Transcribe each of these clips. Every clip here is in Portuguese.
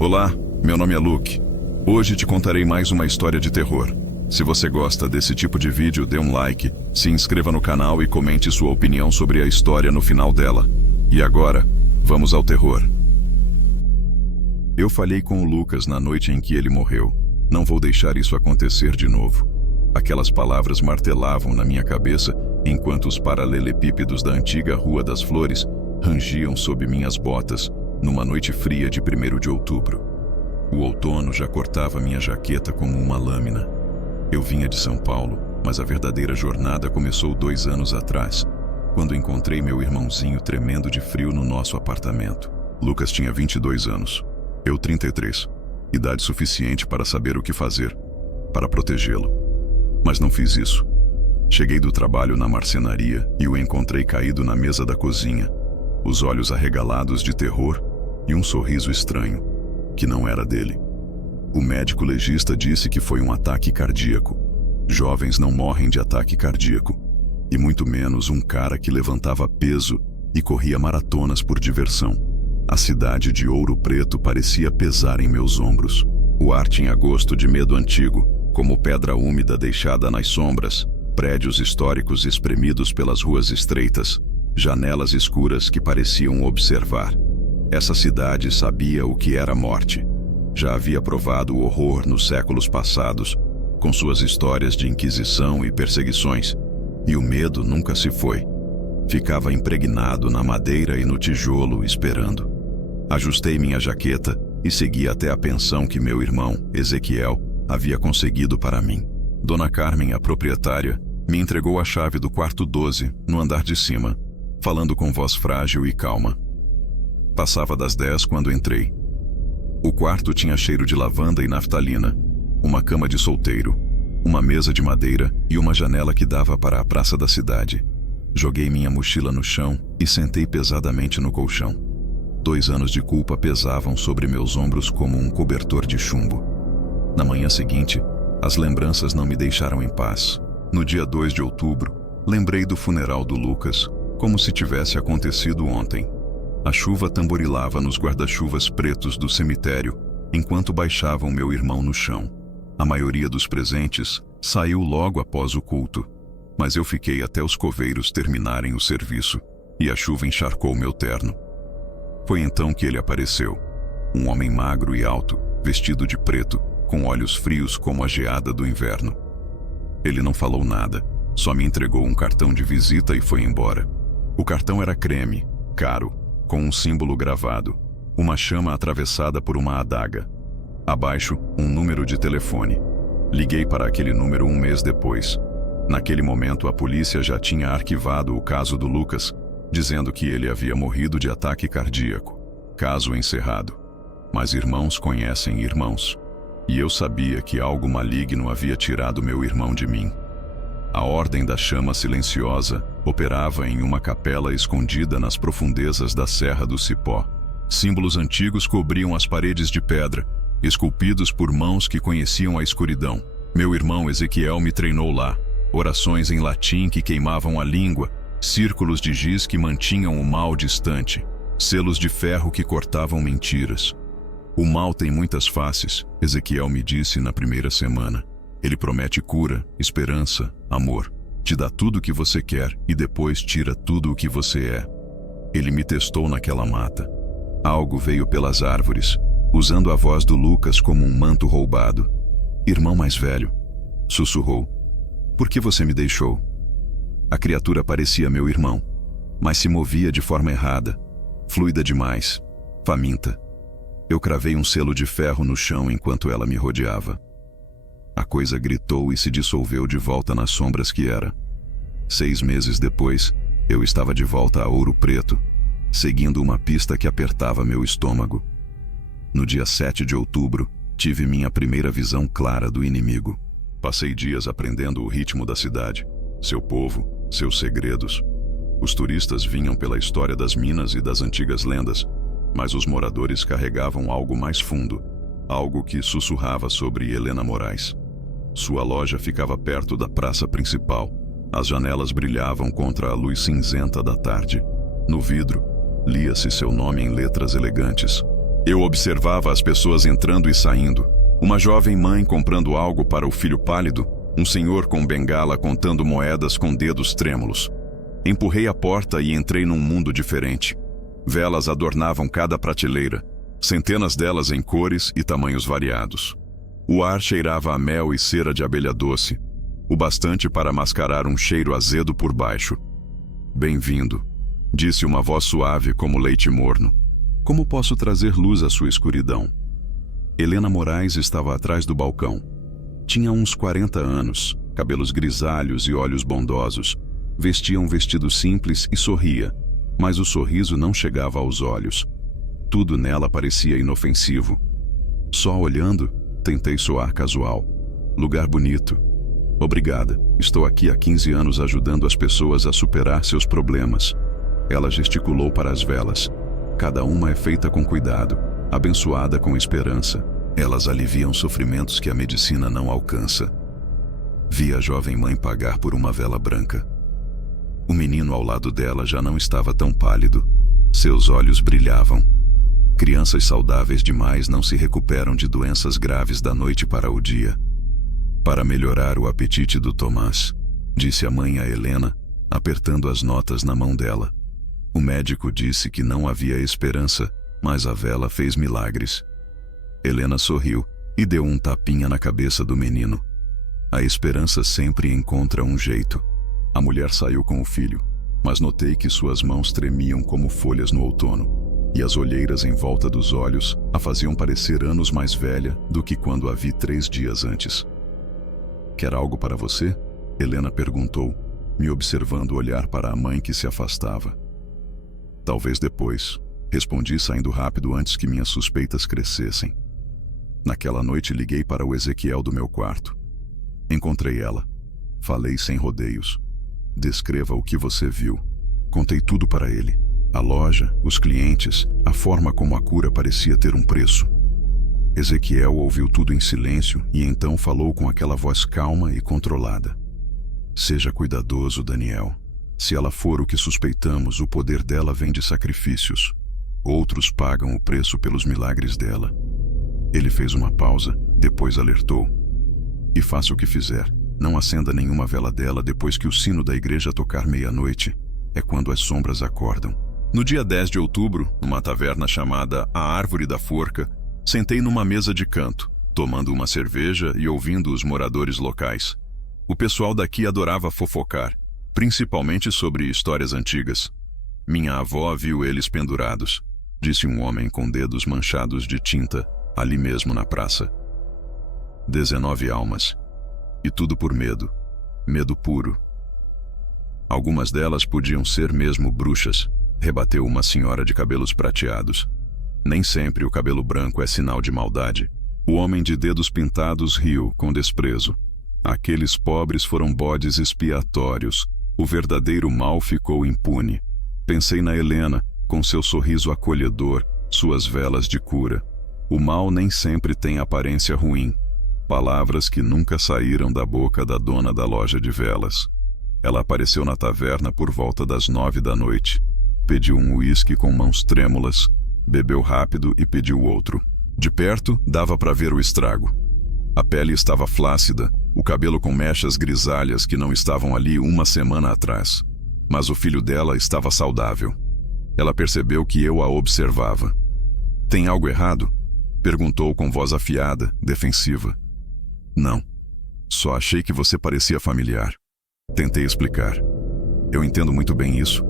Olá, meu nome é Luke. Hoje te contarei mais uma história de terror. Se você gosta desse tipo de vídeo, dê um like, se inscreva no canal e comente sua opinião sobre a história no final dela. E agora, vamos ao terror. Eu falhei com o Lucas na noite em que ele morreu. Não vou deixar isso acontecer de novo. Aquelas palavras martelavam na minha cabeça enquanto os paralelepípedos da antiga Rua das Flores rangiam sob minhas botas numa noite fria de 1º de outubro. O outono já cortava minha jaqueta como uma lâmina. Eu vinha de São Paulo, mas a verdadeira jornada começou 2 anos atrás, quando encontrei meu irmãozinho tremendo de frio no nosso apartamento. Lucas tinha 22 anos, eu 33, idade suficiente para saber o que fazer, para protegê-lo. Mas não fiz isso. Cheguei do trabalho na marcenaria e o encontrei caído na mesa da cozinha, os olhos arregalados de terror e um sorriso estranho, que não era dele. O médico legista disse que foi um ataque cardíaco. Jovens não morrem de ataque cardíaco, e muito menos um cara que levantava peso e corria maratonas por diversão. A cidade de Ouro Preto parecia pesar em meus ombros. O ar tinha gosto de medo antigo, como pedra úmida deixada nas sombras, prédios históricos espremidos pelas ruas estreitas, janelas escuras que pareciam observar. Essa cidade sabia o que era morte. Já havia provado o horror nos séculos passados, com suas histórias de inquisição e perseguições, e o medo nunca se foi. Ficava impregnado na madeira e no tijolo, esperando. Ajustei minha jaqueta e segui até a pensão que meu irmão, Ezequiel, havia conseguido para mim. Dona Carmen, a proprietária, me entregou a chave do quarto 12, no andar de cima, falando com voz frágil e calma. Passava das 10 quando entrei. O quarto tinha cheiro de lavanda e naftalina, uma cama de solteiro, uma mesa de madeira e uma janela que dava para a praça da cidade. Joguei minha mochila no chão e sentei pesadamente no colchão. 2 anos de culpa pesavam sobre meus ombros como um cobertor de chumbo. Na manhã seguinte, as lembranças não me deixaram em paz. No dia 2 de outubro, lembrei do funeral do Lucas, como se tivesse acontecido ontem. A chuva tamborilava nos guarda-chuvas pretos do cemitério, enquanto baixavam meu irmão no chão. A maioria dos presentes saiu logo após o culto, mas eu fiquei até os coveiros terminarem o serviço, e a chuva encharcou meu terno. Foi então que ele apareceu, um homem magro e alto, vestido de preto, com olhos frios como a geada do inverno. Ele não falou nada, só me entregou um cartão de visita e foi embora. O cartão era creme, caro, com um símbolo gravado, uma chama atravessada por uma adaga. Abaixo, um número de telefone. Liguei para aquele número 1 mês depois. Naquele momento, a polícia já tinha arquivado o caso do Lucas, dizendo que ele havia morrido de ataque cardíaco. Caso encerrado. Mas irmãos conhecem irmãos. E eu sabia que algo maligno havia tirado meu irmão de mim. A Ordem da Chama Silenciosa operava em uma capela escondida nas profundezas da Serra do Cipó. Símbolos antigos cobriam as paredes de pedra, esculpidos por mãos que conheciam a escuridão. Meu irmão Ezequiel me treinou lá. Orações em latim que queimavam a língua, círculos de giz que mantinham o mal distante, selos de ferro que cortavam mentiras. O mal tem muitas faces, Ezequiel me disse na primeira semana. Ele promete cura, esperança, amor. Te dá tudo o que você quer e depois tira tudo o que você é. Ele me testou naquela mata. Algo veio pelas árvores, usando a voz do Lucas como um manto roubado. Irmão mais velho, sussurrou. Por que você me deixou? A criatura parecia meu irmão, mas se movia de forma errada, fluida demais, faminta. Eu cravei um selo de ferro no chão enquanto ela me rodeava. A coisa gritou e se dissolveu de volta nas sombras que era. 6 meses depois, eu estava de volta a Ouro Preto, seguindo uma pista que apertava meu estômago. No dia 7 de outubro, tive minha primeira visão clara do inimigo. Passei dias aprendendo o ritmo da cidade, seu povo, seus segredos. Os turistas vinham pela história das minas e das antigas lendas, mas os moradores carregavam algo mais fundo, algo que sussurrava sobre Helena Moraes. Sua loja ficava perto da praça principal. As janelas brilhavam contra a luz cinzenta da tarde. No vidro, lia-se seu nome em letras elegantes: Eu observava as pessoas entrando e saindo. Uma jovem mãe comprando algo para o filho pálido, um senhor com bengala contando moedas com dedos trêmulos. Empurrei a porta e entrei num mundo diferente. Velas adornavam cada prateleira, centenas delas em cores e tamanhos variados. O ar cheirava a mel e cera de abelha doce, o bastante para mascarar um cheiro azedo por baixo. "Bem-vindo", disse uma voz suave como leite morno. "Como posso trazer luz à sua escuridão?" Helena Moraes estava atrás do balcão. Tinha uns 40 anos, cabelos grisalhos e olhos bondosos. Vestia um vestido simples e sorria, mas o sorriso não chegava aos olhos. Tudo nela parecia inofensivo. Só olhando, tentei soar casual. "Lugar bonito. Obrigada, estou aqui há 15 anos ajudando as pessoas a superar seus problemas." Ela gesticulou para as velas. "Cada uma é feita com cuidado, abençoada com esperança. Elas aliviam sofrimentos que a medicina não alcança." Vi a jovem mãe pagar por uma vela branca. O menino ao lado dela já não estava tão pálido. Seus olhos brilhavam. Crianças saudáveis demais não se recuperam de doenças graves da noite para o dia. "Para melhorar o apetite do Tomás", disse a mãe a Helena, apertando as notas na mão dela. "O médico disse que não havia esperança, mas a vela fez milagres." Helena sorriu e deu um tapinha na cabeça do menino. "A esperança sempre encontra um jeito." A mulher saiu com o filho, mas notei que suas mãos tremiam como folhas no outono, e as olheiras em volta dos olhos a faziam parecer anos mais velha do que quando a vi 3 dias antes. "Quer algo para você?" Helena perguntou, me observando olhar para a mãe que se afastava. "Talvez depois", respondi saindo rápido antes que minhas suspeitas crescessem. Naquela noite liguei para o Ezequiel do meu quarto. Encontrei ela. Falei sem rodeios. "Descreva o que você viu." Contei tudo para ele. A loja, os clientes, a forma como a cura parecia ter um preço. Ezequiel ouviu tudo em silêncio e então falou com aquela voz calma e controlada. "Seja cuidadoso, Daniel. Se ela for o que suspeitamos, o poder dela vem de sacrifícios. Outros pagam o preço pelos milagres dela." Ele fez uma pausa, depois alertou. "E faça o que fizer, não acenda nenhuma vela dela depois que o sino da igreja tocar 00:30. É quando as sombras acordam." No dia 10 de outubro, numa taverna chamada A Árvore da Forca, sentei numa mesa de canto, tomando uma cerveja e ouvindo os moradores locais. O pessoal daqui adorava fofocar, principalmente sobre histórias antigas. "Minha avó viu eles pendurados", disse um homem com dedos manchados de tinta, ali mesmo na praça. 19 almas. E tudo por medo. Medo puro. "Algumas delas podiam ser mesmo bruxas", rebateu uma senhora de cabelos prateados. "Nem sempre o cabelo branco é sinal de maldade." O homem de dedos pintados riu com desprezo. "Aqueles pobres foram bodes expiatórios. O verdadeiro mal ficou impune." Pensei na Helena, com seu sorriso acolhedor, suas velas de cura. O mal nem sempre tem aparência ruim. Palavras que nunca saíram da boca da dona da loja de velas. Ela apareceu na taverna por volta das 9 da noite. Pediu um uísque com mãos trêmulas, bebeu rápido e pediu outro. De perto, dava para ver o estrago. A pele estava flácida, o cabelo com mechas grisalhas que não estavam ali uma semana atrás. Mas o filho dela estava saudável. Ela percebeu que eu a observava. "Tem algo errado?" perguntou com voz afiada, defensiva. "Não. Só achei que você parecia familiar." Tentei explicar. "Eu entendo muito bem isso",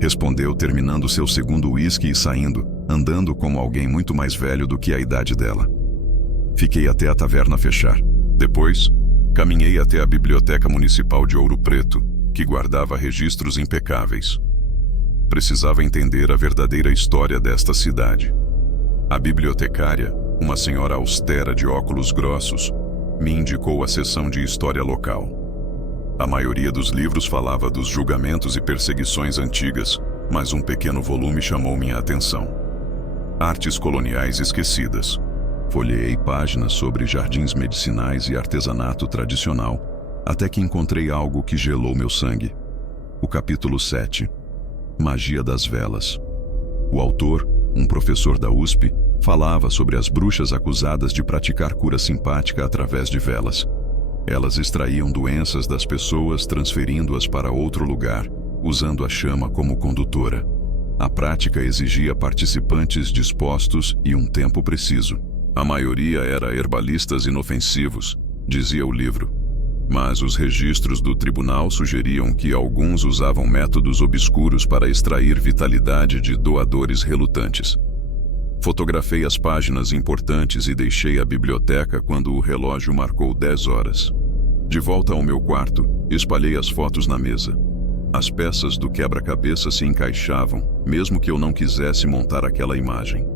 respondeu, terminando seu segundo uísque e saindo, andando como alguém muito mais velho do que a idade dela. Fiquei até a taverna fechar. Depois, caminhei até a Biblioteca Municipal de Ouro Preto, que guardava registros impecáveis. Precisava entender a verdadeira história desta cidade. A bibliotecária, uma senhora austera de óculos grossos, me indicou a seção de história local. A maioria dos livros falava dos julgamentos e perseguições antigas, mas um pequeno volume chamou minha atenção. Artes coloniais esquecidas. Folheei páginas sobre jardins medicinais e artesanato tradicional, até que encontrei algo que gelou meu sangue. O capítulo 7. Magia das velas. O autor, um professor da USP, Falava sobre as bruxas acusadas de praticar cura simpática através de velas. Elas extraíam doenças das pessoas, transferindo-as para outro lugar, usando a chama como condutora. A prática exigia participantes dispostos e um tempo preciso. A maioria era herbalistas inofensivos, dizia o livro. Mas os registros do tribunal sugeriam que alguns usavam métodos obscuros para extrair vitalidade de doadores relutantes. Fotografei as páginas importantes e deixei a biblioteca quando o relógio marcou 10 horas. De volta ao meu quarto, espalhei as fotos na mesa. As peças do quebra-cabeça se encaixavam, mesmo que eu não quisesse montar aquela imagem.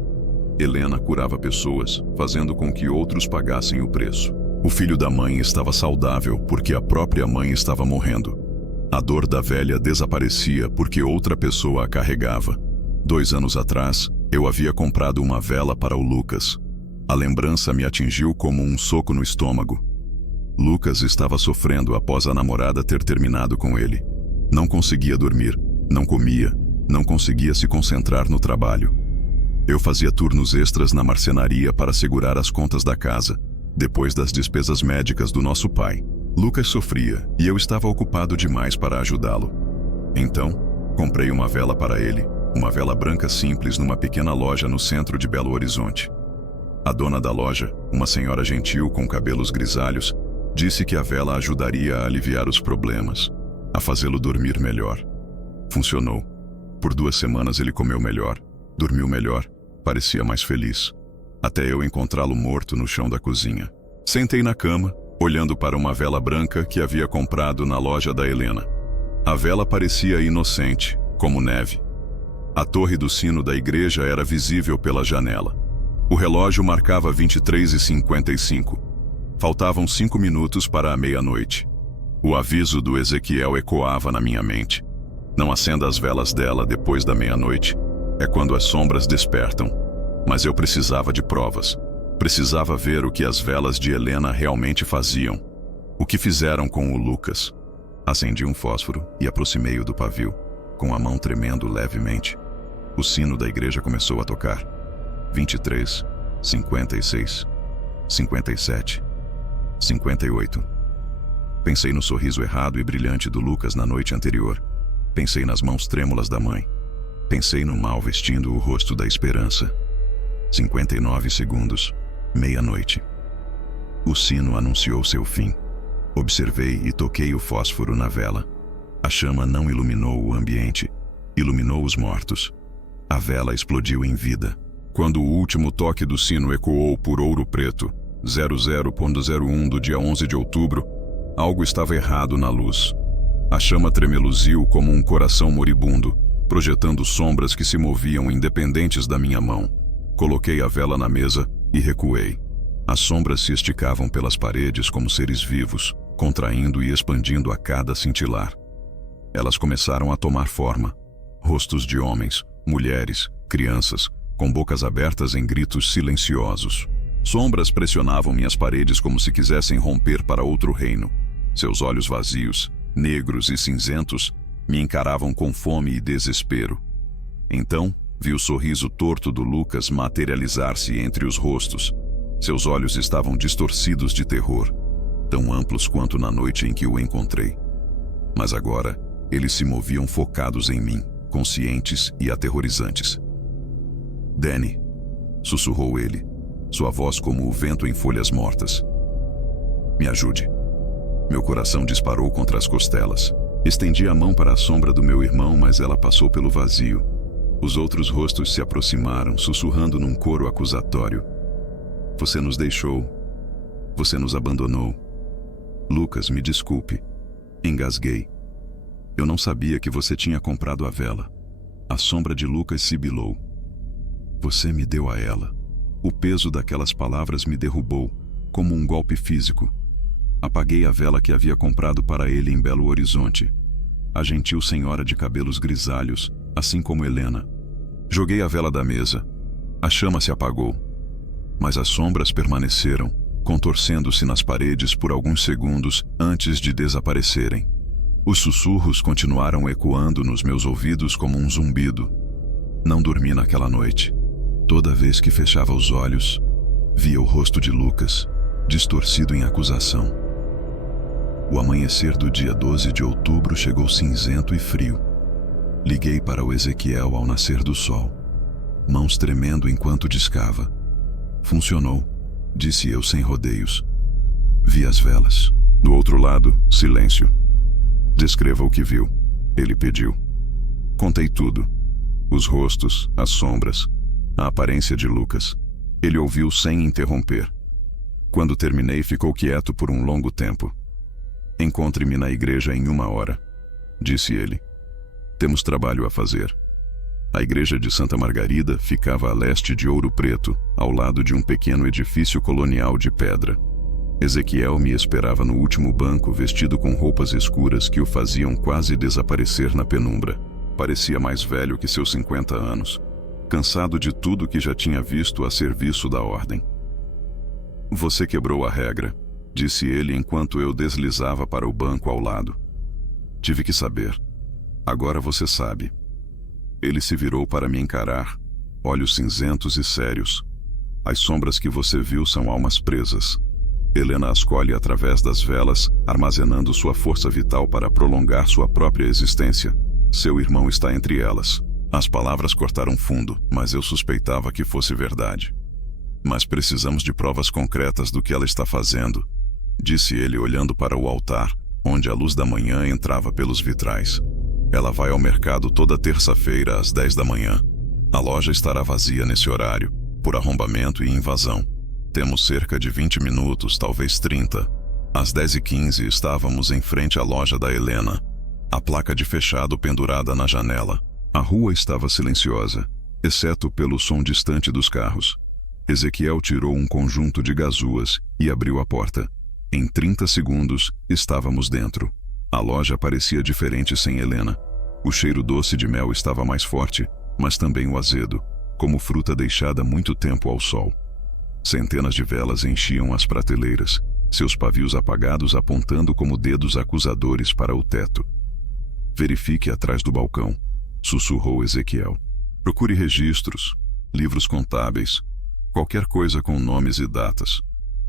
Helena curava pessoas, fazendo com que outros pagassem o preço. O filho da mãe estava saudável porque a própria mãe estava morrendo. A dor da velha desaparecia porque outra pessoa a carregava. 2 anos atrás, eu havia comprado uma vela para o Lucas. A lembrança me atingiu como um soco no estômago. Lucas estava sofrendo após a namorada ter terminado com ele. Não conseguia dormir, não comia, não conseguia se concentrar no trabalho. Eu fazia turnos extras na marcenaria para segurar as contas da casa, depois das despesas médicas do nosso pai. Lucas sofria e eu estava ocupado demais para ajudá-lo. Então, comprei uma vela para ele, uma vela branca simples numa pequena loja no centro de Belo Horizonte. A dona da loja, uma senhora gentil com cabelos grisalhos, disse que a vela ajudaria a aliviar os problemas, a fazê-lo dormir melhor. Funcionou. Por 2 semanas ele comeu melhor, dormiu melhor, parecia mais feliz. Até eu encontrá-lo morto no chão da cozinha. Sentei na cama, olhando para uma vela branca que havia comprado na loja da Helena. A vela parecia inocente, como neve. A torre do sino da igreja era visível pela janela. O relógio marcava 23h55. Faltavam 5 minutos para a meia-noite. O aviso do Ezequiel ecoava na minha mente. Não acenda as velas dela depois da meia-noite. É quando as sombras despertam. Mas eu precisava de provas. Precisava ver o que as velas de Helena realmente faziam. O que fizeram com o Lucas. Acendi um fósforo e aproximei-o do pavio, com a mão tremendo levemente. O sino da igreja começou a tocar. 23, 56, 57, 58. Pensei no sorriso errado e brilhante do Lucas na noite anterior. Pensei nas mãos trêmulas da mãe. Pensei no mal vestindo o rosto da esperança. 59 segundos, meia-noite. O sino anunciou seu fim. Observei e toquei o fósforo na vela. A chama não iluminou o ambiente, iluminou os mortos. A vela explodiu em vida. Quando o último toque do sino ecoou por Ouro Preto, 00.01 do dia 11 de outubro, algo estava errado na luz. A chama tremeluziu como um coração moribundo, projetando sombras que se moviam independentes da minha mão. Coloquei a vela na mesa e recuei. As sombras se esticavam pelas paredes como seres vivos, contraindo e expandindo a cada cintilar. Elas começaram a tomar forma. Rostos de homens, mulheres, crianças, com bocas abertas em gritos silenciosos. Sombras pressionavam minhas paredes como se quisessem romper para outro reino. Seus olhos vazios, negros e cinzentos, me encaravam com fome e desespero. Então, vi o sorriso torto do Lucas materializar-se entre os rostos. Seus olhos estavam distorcidos de terror, tão amplos quanto na noite em que o encontrei. Mas agora, eles se moviam focados em mim, conscientes e aterrorizantes. "Danny", sussurrou ele, sua voz como o vento em folhas mortas. "Me ajude." Meu coração disparou contra as costelas. Estendi a mão para a sombra do meu irmão, mas ela passou pelo vazio. Os outros rostos se aproximaram, sussurrando num coro acusatório. "Você nos deixou. Você nos abandonou." "Lucas, me desculpe." Engasguei. "Eu não sabia que você tinha comprado a vela." A sombra de Lucas sibilou. "Você me deu a ela." O peso daquelas palavras me derrubou, como um golpe físico. Apaguei a vela que havia comprado para ele em Belo Horizonte. A gentil senhora de cabelos grisalhos, assim como Helena. Joguei a vela da mesa. A chama se apagou. Mas as sombras permaneceram, contorcendo-se nas paredes por alguns segundos antes de desaparecerem. Os sussurros continuaram ecoando nos meus ouvidos como um zumbido. Não dormi naquela noite. Toda vez que fechava os olhos, via o rosto de Lucas, distorcido em acusação. O amanhecer do dia 12 de outubro chegou cinzento e frio. Liguei para o Ezequiel ao nascer do sol, mãos tremendo enquanto discava. Funcionou, disse eu sem rodeios. Vi as velas. Do outro lado, silêncio. Descreva o que viu, ele pediu. Contei tudo. Os rostos, as sombras, a aparência de Lucas. Ele ouviu sem interromper. Quando terminei, ficou quieto por um longo tempo. Encontre-me na igreja em 1 hora, disse ele. Temos trabalho a fazer. A igreja de Santa Margarida ficava a leste de Ouro Preto, ao lado de um pequeno edifício colonial de pedra. Ezequiel me esperava no último banco, vestido com roupas escuras que o faziam quase desaparecer na penumbra. Parecia mais velho que seus 50 anos, cansado de tudo que já tinha visto a serviço da ordem. Você quebrou a regra, disse ele enquanto eu deslizava para o banco ao lado. Tive que saber. Agora você sabe. Ele se virou para me encarar, olhos cinzentos e sérios. As sombras que você viu são almas presas. Helena as colhe através das velas, armazenando sua força vital para prolongar sua própria existência. Seu irmão está entre elas. As palavras cortaram fundo, mas eu suspeitava que fosse verdade. Mas precisamos de provas concretas do que ela está fazendo, disse ele olhando para o altar, onde a luz da manhã entrava pelos vitrais. Ela vai ao mercado toda terça-feira às 10 da manhã. A loja estará vazia nesse horário, por arrombamento e invasão. Temos cerca de 20 minutos, talvez 30. Às 10h15 estávamos em frente à loja da Helena, a placa de fechado pendurada na janela. A rua estava silenciosa, exceto pelo som distante dos carros. Ezequiel tirou um conjunto de gazuas e abriu a porta. Em 30 segundos, estávamos dentro. A loja parecia diferente sem Helena. O cheiro doce de mel estava mais forte, mas também o azedo, como fruta deixada muito tempo ao sol. Centenas de velas enchiam as prateleiras, seus pavios apagados apontando como dedos acusadores para o teto. Verifique atrás do balcão, sussurrou Ezequiel. Procure registros, livros contábeis, qualquer coisa com nomes e datas.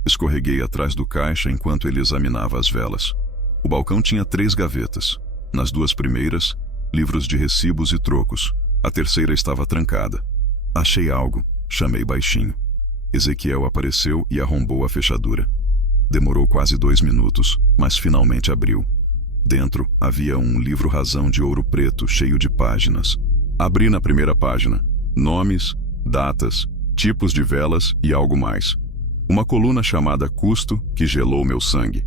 Escorreguei atrás do caixa enquanto ele examinava as velas. O balcão tinha 3 gavetas. Nas 2 primeiras, livros de recibos e trocos. A terceira estava trancada. Achei algo, chamei baixinho. Ezequiel apareceu e arrombou a fechadura. Demorou quase 2 minutos, mas finalmente abriu. Dentro havia um livro-razão de ouro preto cheio de páginas. Abri na primeira página. Nomes, datas, tipos de velas e algo mais. Uma coluna chamada Custo que gelou meu sangue.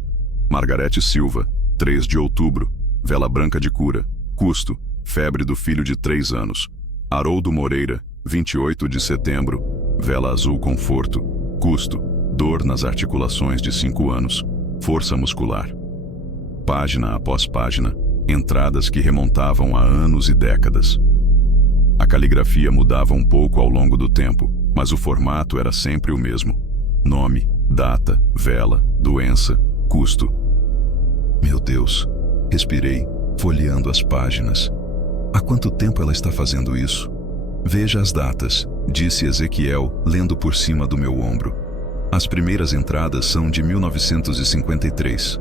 Margarete Silva, 3 de outubro, vela branca de cura, custo, febre do filho de 3 anos. Haroldo Moreira, 28 de setembro, vela azul conforto, custo, dor nas articulações de 5 anos, força muscular. Página após página, entradas que remontavam a anos e décadas. A caligrafia mudava um pouco ao longo do tempo, mas o formato era sempre o mesmo. Nome, data, vela, doença, custo. Meu Deus, respirei, folheando as páginas. Há quanto tempo ela está fazendo isso? Veja as datas, disse Ezequiel, lendo por cima do meu ombro. As primeiras entradas são de 1953.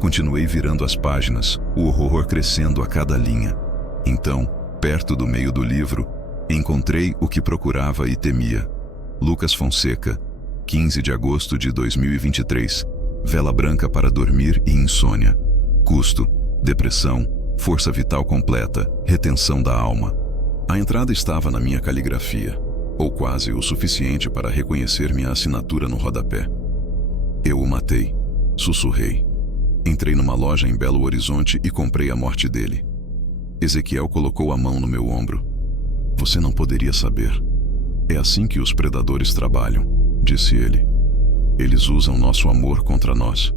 Continuei virando as páginas, o horror crescendo a cada linha. Então, perto do meio do livro, encontrei o que procurava e temia. Lucas Fonseca, 15 de agosto de 2023. Vela branca para dormir e insônia. Custo, depressão, força vital completa, retenção da alma. A entrada estava na minha caligrafia, ou quase o suficiente para reconhecer minha assinatura no rodapé. Eu o matei, sussurrei. Entrei numa loja em Belo Horizonte e comprei a morte dele. Ezequiel colocou a mão no meu ombro. Você não poderia saber. É assim que os predadores trabalham, disse ele. Eles usam nosso amor contra nós.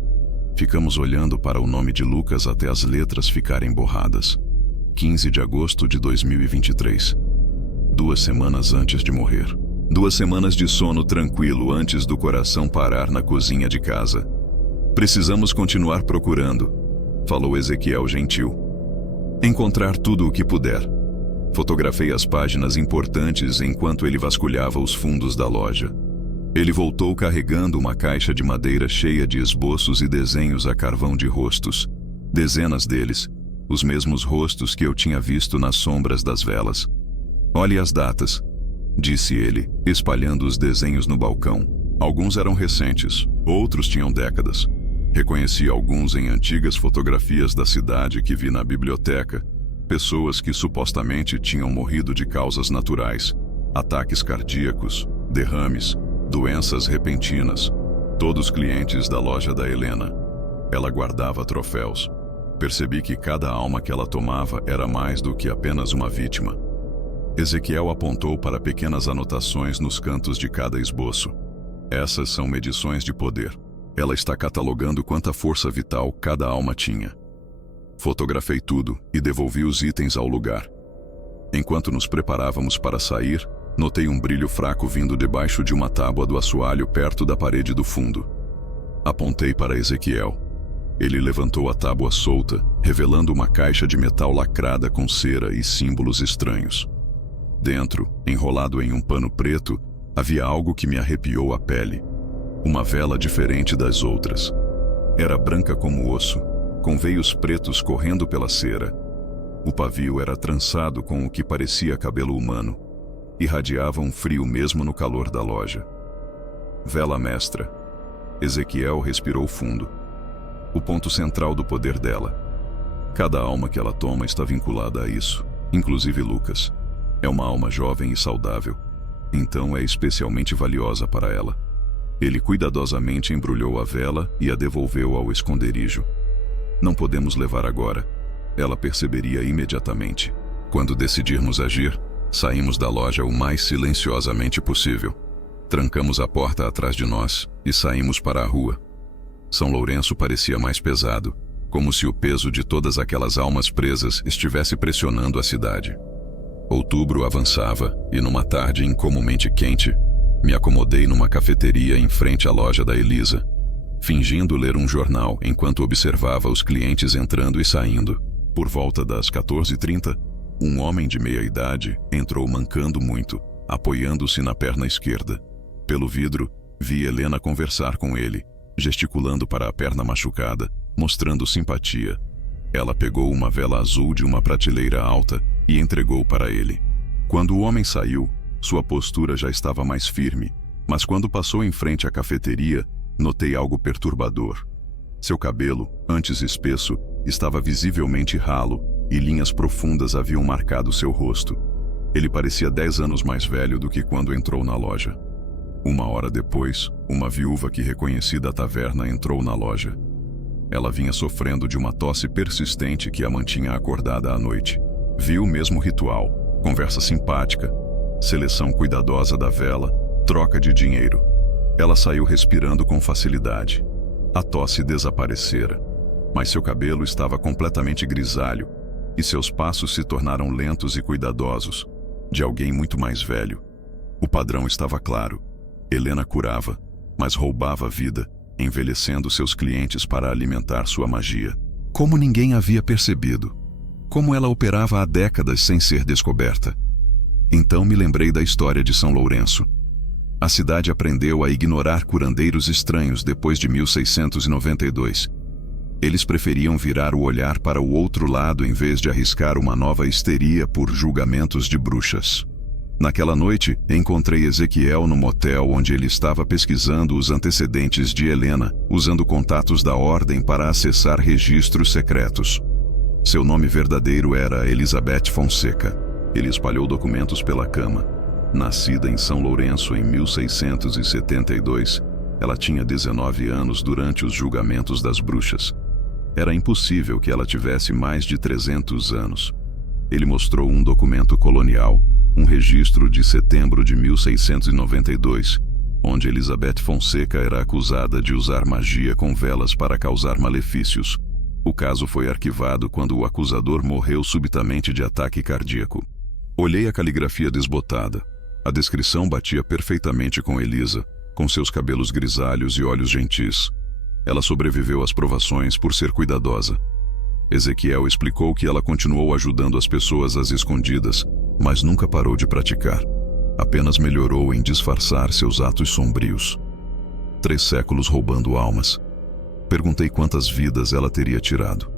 Ficamos olhando para o nome de Lucas até as letras ficarem borradas. 15 de agosto de 2023. 2 semanas antes de morrer. 2 semanas de sono tranquilo antes do coração parar na cozinha de casa. Precisamos continuar procurando, falou Ezequiel gentil. Encontrar tudo o que puder. Fotografei as páginas importantes enquanto ele vasculhava os fundos da loja. Ele voltou carregando uma caixa de madeira cheia de esboços e desenhos a carvão de rostos. Dezenas deles, os mesmos rostos que eu tinha visto nas sombras das velas. "Olhe as datas", disse ele, espalhando os desenhos no balcão. Alguns eram recentes, outros tinham décadas. Reconheci alguns em antigas fotografias da cidade que vi na biblioteca. Pessoas que supostamente tinham morrido de causas naturais, ataques cardíacos, derrames, doenças repentinas. Todos clientes da loja da Helena. Ela guardava troféus. Percebi que cada alma que ela tomava era mais do que apenas uma vítima. Ezequiel apontou para pequenas anotações nos cantos de cada esboço. Essas são medições de poder. Ela está catalogando quanta força vital cada alma tinha. Fotografei tudo e devolvi os itens ao lugar. Enquanto nos preparávamos para sair, notei um brilho fraco vindo debaixo de uma tábua do assoalho perto da parede do fundo. Apontei para Ezequiel. Ele levantou a tábua solta, revelando uma caixa de metal lacrada com cera e símbolos estranhos. Dentro, enrolado em um pano preto, havia algo que me arrepiou a pele. Uma vela diferente das outras. Era branca como osso, com veios pretos correndo pela cera. O pavio era trançado com o que parecia cabelo humano. Irradiava um frio mesmo no calor da loja. Vela mestra. Ezequiel respirou fundo. O ponto central do poder dela. Cada alma que ela toma está vinculada a isso, inclusive Lucas. É uma alma jovem e saudável, então é especialmente valiosa para ela. Ele cuidadosamente embrulhou a vela e a devolveu ao esconderijo. Não podemos levar agora. Ela perceberia imediatamente. Quando decidirmos agir, saímos da loja o mais silenciosamente possível. Trancamos a porta atrás de nós e saímos para a rua. São Lourenço parecia mais pesado, como se o peso de todas aquelas almas presas estivesse pressionando a cidade. Outubro avançava e numa tarde incomumente quente, me acomodei numa cafeteria em frente à loja da Elisa, fingindo ler um jornal enquanto observava os clientes entrando e saindo. Por volta das 14h30, um homem de meia idade entrou mancando muito, apoiando-se na perna esquerda. Pelo vidro, vi Helena conversar com ele, gesticulando para a perna machucada, mostrando simpatia. Ela pegou uma vela azul de uma prateleira alta e entregou para ele. Quando o homem saiu, sua postura já estava mais firme, mas quando passou em frente à cafeteria, notei algo perturbador. Seu cabelo, antes espesso, estava visivelmente ralo e linhas profundas haviam marcado seu rosto. Ele parecia 10 anos mais velho do que quando entrou na loja. Uma hora depois, uma viúva que reconheci da taverna entrou na loja. Ela vinha sofrendo de uma tosse persistente que a mantinha acordada à noite. Vi o mesmo ritual, conversa simpática, seleção cuidadosa da vela, troca de dinheiro. Ela saiu respirando com facilidade. A tosse desaparecera, mas seu cabelo estava completamente grisalho e seus passos se tornaram lentos e cuidadosos, de alguém muito mais velho. O padrão estava claro. Helena curava, mas roubava a vida, envelhecendo seus clientes para alimentar sua magia. Como ninguém havia percebido. Como ela operava há décadas sem ser descoberta. Então me lembrei da história de São Lourenço. A cidade aprendeu a ignorar curandeiros estranhos depois de 1692. Eles preferiam virar o olhar para o outro lado em vez de arriscar uma nova histeria por julgamentos de bruxas. Naquela noite, encontrei Ezequiel no motel onde ele estava pesquisando os antecedentes de Helena, usando contatos da ordem para acessar registros secretos. Seu nome verdadeiro era Elizabeth Fonseca. Ele espalhou documentos pela cama. Nascida em São Lourenço em 1672, ela tinha 19 anos durante os julgamentos das bruxas. Era impossível que ela tivesse mais de 300 anos. Ele mostrou um documento colonial, um registro de setembro de 1692, onde Elizabeth Fonseca era acusada de usar magia com velas para causar malefícios. O caso foi arquivado quando o acusador morreu subitamente de ataque cardíaco. Olhei a caligrafia desbotada. A descrição batia perfeitamente com Elisa, com seus cabelos grisalhos e olhos gentis. Ela sobreviveu às provações por ser cuidadosa. Ezequiel explicou que ela continuou ajudando as pessoas às escondidas, mas nunca parou de praticar. Apenas melhorou em disfarçar seus atos sombrios. 3 séculos roubando almas. Perguntei quantas vidas ela teria tirado.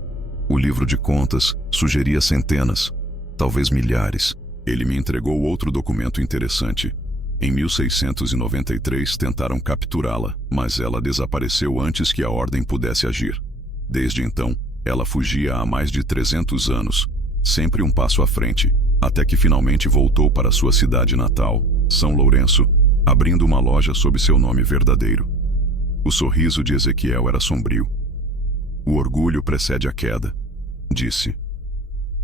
O livro de contas sugeria centenas, talvez milhares. Ele me entregou outro documento interessante. Em 1693 tentaram capturá-la, mas ela desapareceu antes que a ordem pudesse agir. Desde então, ela fugia há mais de 300 anos, sempre um passo à frente, até que finalmente voltou para sua cidade natal, São Lourenço, abrindo uma loja sob seu nome verdadeiro. O sorriso de Ezequiel era sombrio. O orgulho precede a queda, disse.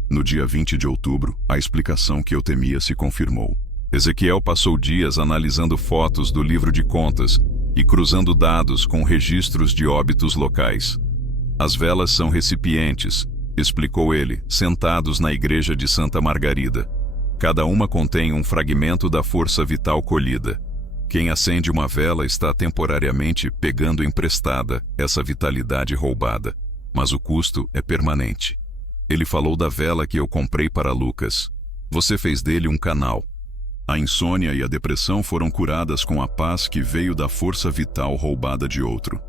No dia 20 de outubro, a explicação que eu temia se confirmou. Ezequiel passou dias analisando fotos do livro de contas e cruzando dados com registros de óbitos locais. As velas são recipientes, explicou ele, sentados na igreja de Santa Margarida. Cada uma contém um fragmento da força vital colhida. Quem acende uma vela está temporariamente pegando emprestada essa vitalidade roubada, mas o custo é permanente. Ele falou da vela que eu comprei para Lucas. Você fez dele um canal. A insônia e a depressão foram curadas com a paz que veio da força vital roubada de outro.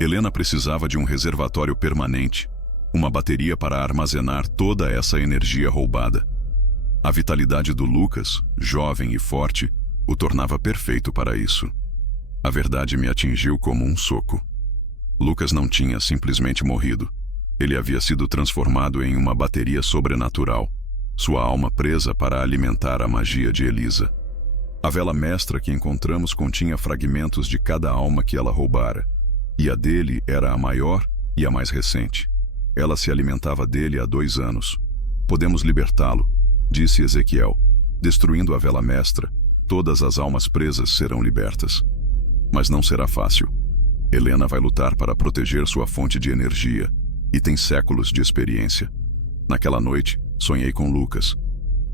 Helena precisava de um reservatório permanente, uma bateria para armazenar toda essa energia roubada. A vitalidade do Lucas, jovem e forte, o tornava perfeito para isso. A verdade me atingiu como um soco. Lucas não tinha simplesmente morrido. Ele havia sido transformado em uma bateria sobrenatural, sua alma presa para alimentar a magia de Elisa. A vela mestra que encontramos continha fragmentos de cada alma que ela roubara, e a dele era a maior e a mais recente. Ela se alimentava dele há 2 anos. Podemos libertá-lo, disse Ezequiel. Destruindo a vela mestra, todas as almas presas serão libertas. Mas não será fácil. Helena vai lutar para proteger sua fonte de energia, e tem séculos de experiência. Naquela noite, sonhei com Lucas.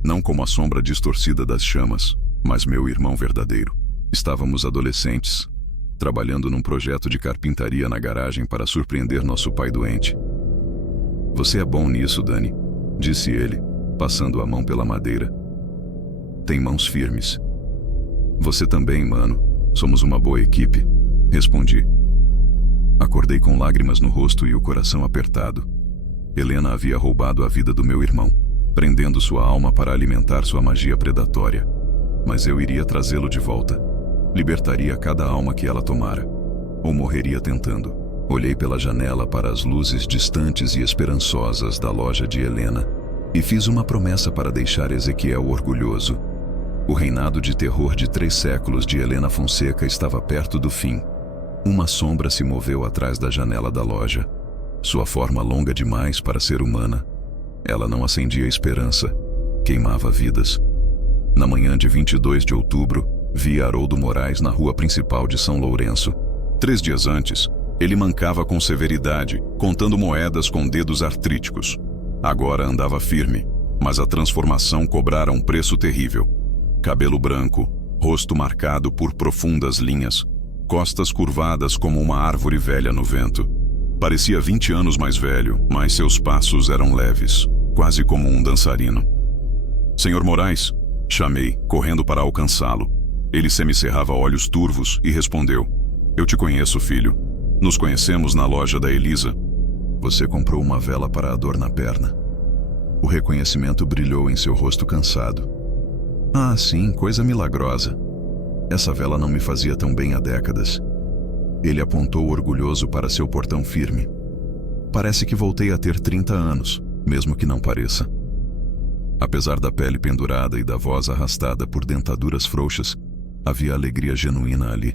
Não como a sombra distorcida das chamas, mas meu irmão verdadeiro. Estávamos adolescentes, trabalhando num projeto de carpintaria na garagem para surpreender nosso pai doente. Você é bom nisso, Dani, disse ele, passando a mão pela madeira. Tem mãos firmes. Você também, mano. Somos uma boa equipe, respondi. Acordei com lágrimas no rosto e o coração apertado. Helena havia roubado a vida do meu irmão, prendendo sua alma para alimentar sua magia predatória. Mas eu iria trazê-lo de volta. Libertaria cada alma que ela tomara. Ou morreria tentando. Olhei pela janela para as luzes distantes e esperançosas da loja de Helena e fiz uma promessa para deixar Ezequiel orgulhoso. O reinado de terror de 3 séculos de Helena Fonseca estava perto do fim. Uma sombra se moveu atrás da janela da loja. Sua forma longa demais para ser humana. Ela não acendia esperança, queimava vidas. Na manhã de 22 de outubro, vi Haroldo Moraes na rua principal de São Lourenço. 3 dias antes, ele mancava com severidade, contando moedas com dedos artríticos. Agora andava firme, mas a transformação cobrara um preço terrível. Cabelo branco, rosto marcado por profundas linhas, costas curvadas como uma árvore velha no vento. Parecia 20 anos mais velho, mas seus passos eram leves, quase como um dançarino. Senhor Moraes, chamei, correndo para alcançá-lo. Ele semicerrava olhos turvos e respondeu: Eu te conheço, filho. Nos conhecemos na loja da Elisa. Você comprou uma vela para a dor na perna. O reconhecimento brilhou em seu rosto cansado. Ah, sim, coisa milagrosa. Essa vela não me fazia tão bem há décadas. Ele apontou orgulhoso para seu portão firme. Parece que voltei a ter 30 anos, mesmo que não pareça. Apesar da pele pendurada e da voz arrastada por dentaduras frouxas, havia alegria genuína ali.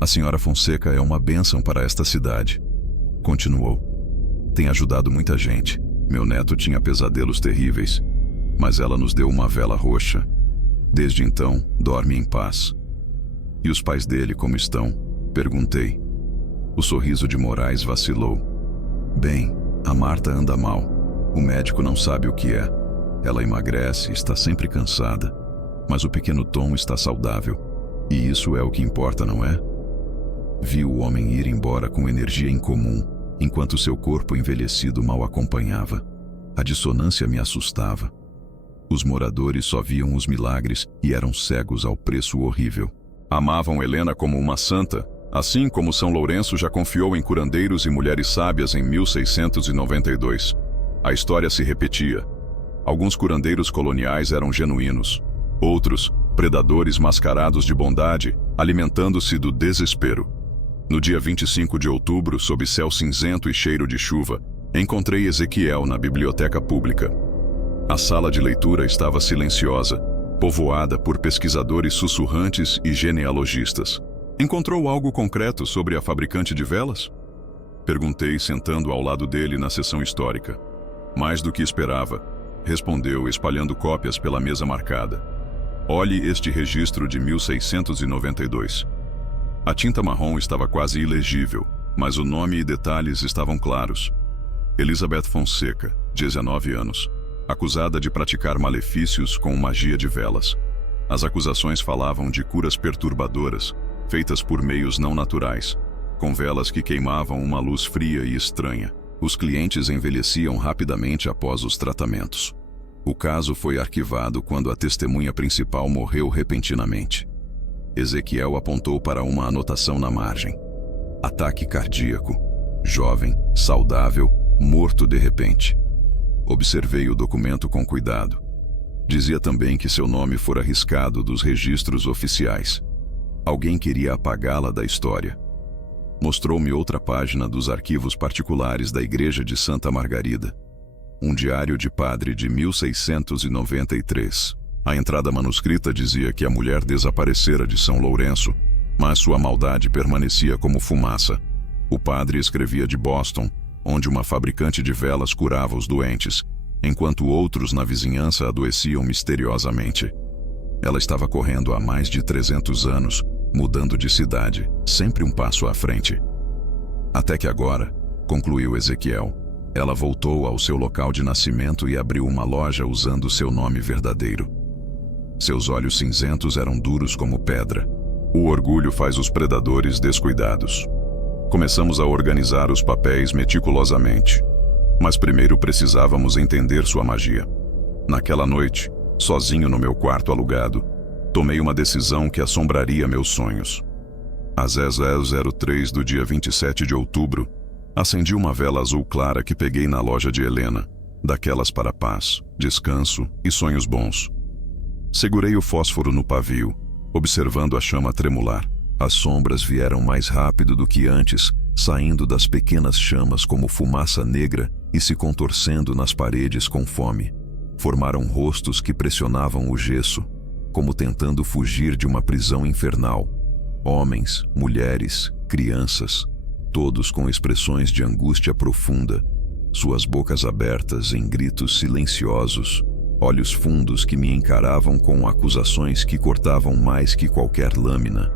A senhora Fonseca é uma bênção para esta cidade, continuou. Tem ajudado muita gente. Meu neto tinha pesadelos terríveis, mas ela nos deu uma vela roxa. Desde então, dorme em paz. E os pais dele como estão? Perguntei. O sorriso de Moraes vacilou. Bem, a Marta anda mal. O médico não sabe o que é. Ela emagrece, está sempre cansada. Mas o pequeno Tom está saudável. E isso é o que importa, não é? Vi o homem ir embora com energia incomum, enquanto seu corpo envelhecido mal acompanhava. A dissonância me assustava. Os moradores só viam os milagres e eram cegos ao preço horrível. Amavam Helena como uma santa, assim como São Lourenço já confiou em curandeiros e mulheres sábias em 1692. A história se repetia. Alguns curandeiros coloniais eram genuínos. Outros, predadores mascarados de bondade, alimentando-se do desespero. No dia 25 de outubro, sob céu cinzento e cheiro de chuva, encontrei Ezequiel na biblioteca pública. A sala de leitura estava silenciosa, povoada por pesquisadores sussurrantes e genealogistas. Encontrou algo concreto sobre a fabricante de velas? Perguntei, sentando ao lado dele na sessão histórica. Mais do que esperava, respondeu, espalhando cópias pela mesa marcada. Olhe este registro de 1692. A tinta marrom estava quase ilegível, mas o nome e detalhes estavam claros. Elizabeth Fonseca, 19 anos, acusada de praticar malefícios com magia de velas. As acusações falavam de curas perturbadoras, feitas por meios não naturais, com velas que queimavam uma luz fria e estranha. Os clientes envelheciam rapidamente após os tratamentos. O caso foi arquivado quando a testemunha principal morreu repentinamente. Ezequiel apontou para uma anotação na margem. Ataque cardíaco. Jovem, saudável, morto de repente. Observei o documento com cuidado. Dizia também que seu nome fora riscado dos registros oficiais. Alguém queria apagá-la da história. Mostrou-me outra página dos arquivos particulares da Igreja de Santa Margarida. Um diário de padre de 1693. A entrada manuscrita dizia que a mulher desaparecera de São Lourenço, mas sua maldade permanecia como fumaça. O padre escrevia de Boston, onde uma fabricante de velas curava os doentes, enquanto outros na vizinhança adoeciam misteriosamente. Ela estava correndo há mais de 300 anos, mudando de cidade, sempre um passo à frente. Até que agora, concluiu Ezequiel, ela voltou ao seu local de nascimento e abriu uma loja usando seu nome verdadeiro. Seus olhos cinzentos eram duros como pedra. O orgulho faz os predadores descuidados. Começamos a organizar os papéis meticulosamente. Mas primeiro precisávamos entender sua magia. Naquela noite, sozinho no meu quarto alugado, tomei uma decisão que assombraria meus sonhos. Às 00:03 do dia 27 de outubro, acendi uma vela azul clara que peguei na loja de Helena, daquelas para paz, descanso e sonhos bons. Segurei o fósforo no pavio, observando a chama tremular. As sombras vieram mais rápido do que antes, saindo das pequenas chamas como fumaça negra e se contorcendo nas paredes com fome. Formaram rostos que pressionavam o gesso, como tentando fugir de uma prisão infernal. Homens, mulheres, crianças, todos com expressões de angústia profunda, suas bocas abertas em gritos silenciosos, olhos fundos que me encaravam com acusações que cortavam mais que qualquer lâmina.